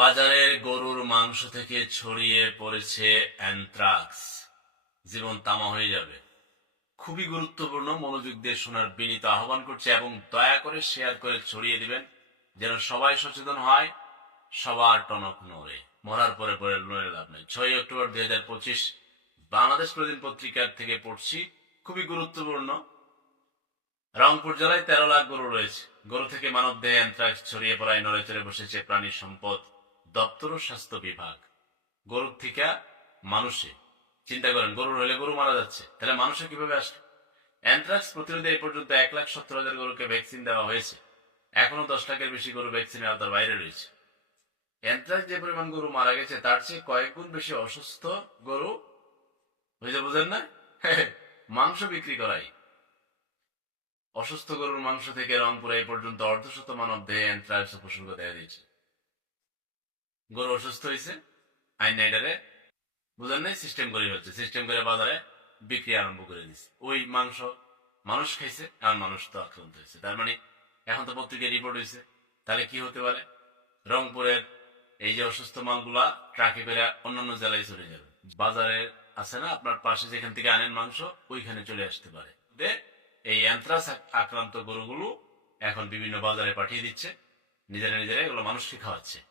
বাজারের গরুর মাংস থেকে ছড়িয়ে পড়েছে অ্যানথ্রাক্স। জীবন তামা হয়ে যাবে। খুবই গুরুত্বপূর্ণ মনোযোগ দিয়ে শোনার বিনীত আহ্বান করছে এবং দয়া করে শেয়ার করে ছড়িয়ে দিবেন, যেন সবাই সচেতন হয়, সবার টনক নড়ে। মরার পরে পরে নড়ে লাভ নেই। ছয় অক্টোবর দুই হাজার পঁচিশ, বাংলাদেশ প্রতিদিন পত্রিকার থেকে পড়ছি। খুবই গুরুত্বপূর্ণ। রংপুর জেলায় তেরো লাখ গরু রয়েছে। গরু থেকে মানব দেহে ছড়িয়ে পড়ায় নড়ে চড়ে বসেছে প্রাণী সম্পদ। দপ্তর স্বাস্থ্য বিভাগ। গরুর থেকে মানুষে। চিন্তা করেন, গরু হলে গরু মারা যাচ্ছে, তাহলে মানুষে কীভাবে আসবে? অ্যান্থ্রাক্স প্রতিরোধে এই পর্যন্ত এক লাখ সত্তর হাজার গরুকে ভ্যাকসিন দেওয়া হয়েছে। এখনও দশ লাখের বেশি গরু ভ্যাকসিনের আওতার বাইরে রয়েছে। অ্যান্থ্রাক্স যে পরিমাণ গরু মারা গেছে, তার চেয়ে কয়েক গুণ বেশি অসুস্থ গরু। বুঝে বুঝেন না? মাংস বিক্রি করাই। অসুস্থ গরুর মাংস থেকে রংপুরে এই পর্যন্ত অর্ধশত মানব দেহে অ্যান্থ্রাক্স উপসর্গ দেওয়া দিয়েছে গরু অসুস্থ হয়েছে, আইন নাইডারে বুঝেন নাই সিস্টেম করে হচ্ছে সিস্টেম করে বাজারে বিক্রি আরম্ভ করে দিচ্ছে ওই মাংস মানুষ খাইছে, আর মানুষ তো আক্রান্ত হয়েছে। তার মানে এখন তো পত্রিকায় রিপোর্ট হয়েছে। তাহলে কি হতে পারে? রংপুরের এই যে অসুস্থ মালগুলা ট্রাকে করে অন্যান্য জেলায় চলে যাবে। বাজারে আছে না, আপনার পাশে যেখান থেকে আনেন মাংস, ওইখানে চলে আসতে পারে। এই অ্যান্থ্রাস আক্রান্ত গরুগুলো এখন বিভিন্ন বাজারে পাঠিয়ে দিচ্ছে। নিজেরা নিজেরা এগুলো মানুষকে খাওয়াচ্ছে।